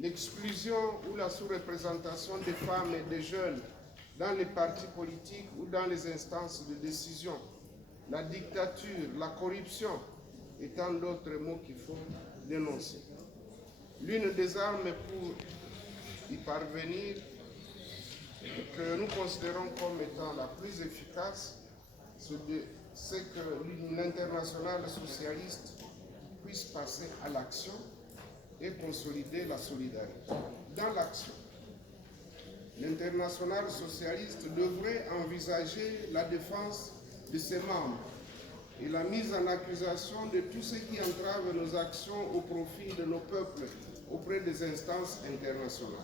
l'exclusion ou la sous-représentation des femmes et des jeunes dans les partis politiques ou dans les instances de décision, la dictature, la corruption et tant d'autres mots qu'il faut dénoncer. L'une des armes pour y parvenir, que nous considérons comme étant la plus efficace, c'est que l'internationale socialiste puisse passer à l'action et consolider la solidarité. Dans l'action, l'internationale socialiste devrait envisager la défense de ses membres et la mise en accusation de tout ce qui entrave nos actions au profit de nos peuples auprès des instances internationales.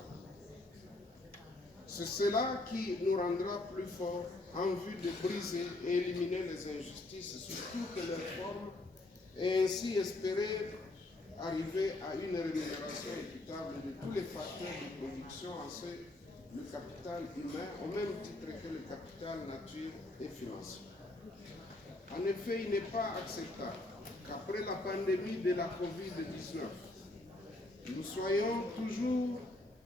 C'est cela qui nous rendra plus forts en vue de briser et éliminer les injustices sous toutes leurs formes et ainsi espérer arriver à une rémunération équitable de tous les facteurs de production, en ce le capital humain, au même titre que le capital nature et financier. En effet, il n'est pas acceptable qu'après la pandémie de la COVID-19, nous soyons toujours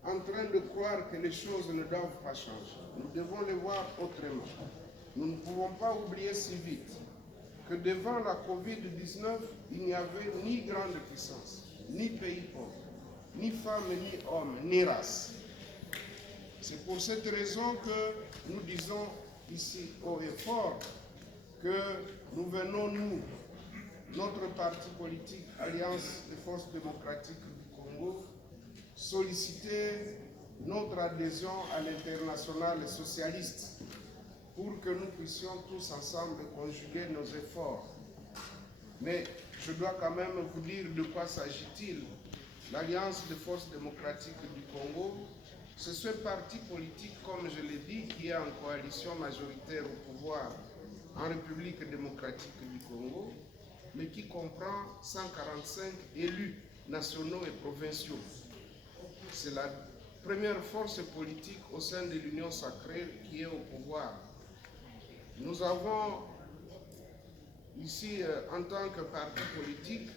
en train de croire que les choses ne doivent pas changer. Nous devons les voir autrement. Nous ne pouvons pas oublier si vite que devant la COVID-19, il n'y avait ni grande puissance, ni pays pauvre, ni femmes, ni hommes, ni race. C'est pour cette raison que nous disons ici haut et fort que nous venons, nous, notre parti politique, Alliance des forces démocratiques du Congo, solliciter notre adhésion à l'internationale socialiste pour que nous puissions tous ensemble conjuguer nos efforts. Mais je dois quand même vous dire de quoi s'agit-il. L'Alliance des forces démocratiques du Congo, c'est ce parti politique, comme je l'ai dit, qui est en coalition majoritaire au pouvoir en République démocratique du Congo, mais qui comprend 145 élus nationaux et provinciaux. C'est la première force politique au sein de l'Union sacrée qui est au pouvoir. Nous avons ici, en tant que parti politique,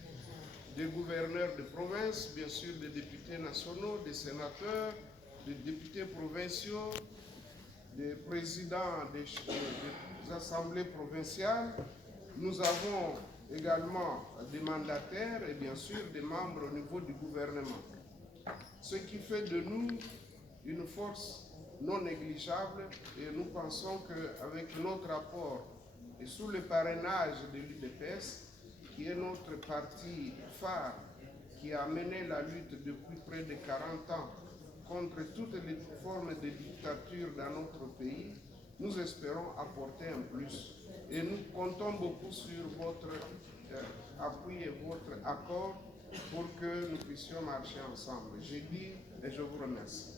des gouverneurs de province, bien sûr des députés nationaux, des sénateurs, des députés provinciaux, des présidents des assemblées provinciales. Nous avons également des mandataires et bien sûr des membres au niveau du gouvernement. Ce qui fait de nous une force non négligeable et nous pensons qu'avec notre apport et sous le parrainage de l'UDPS, qui est notre parti phare, qui a mené la lutte depuis près de 40 ans contre toutes les formes de dictature dans notre pays, nous espérons apporter un plus. Et nous comptons beaucoup sur votre appui et votre accord pour que nous puissions marcher ensemble. J'ai dit et je vous remercie.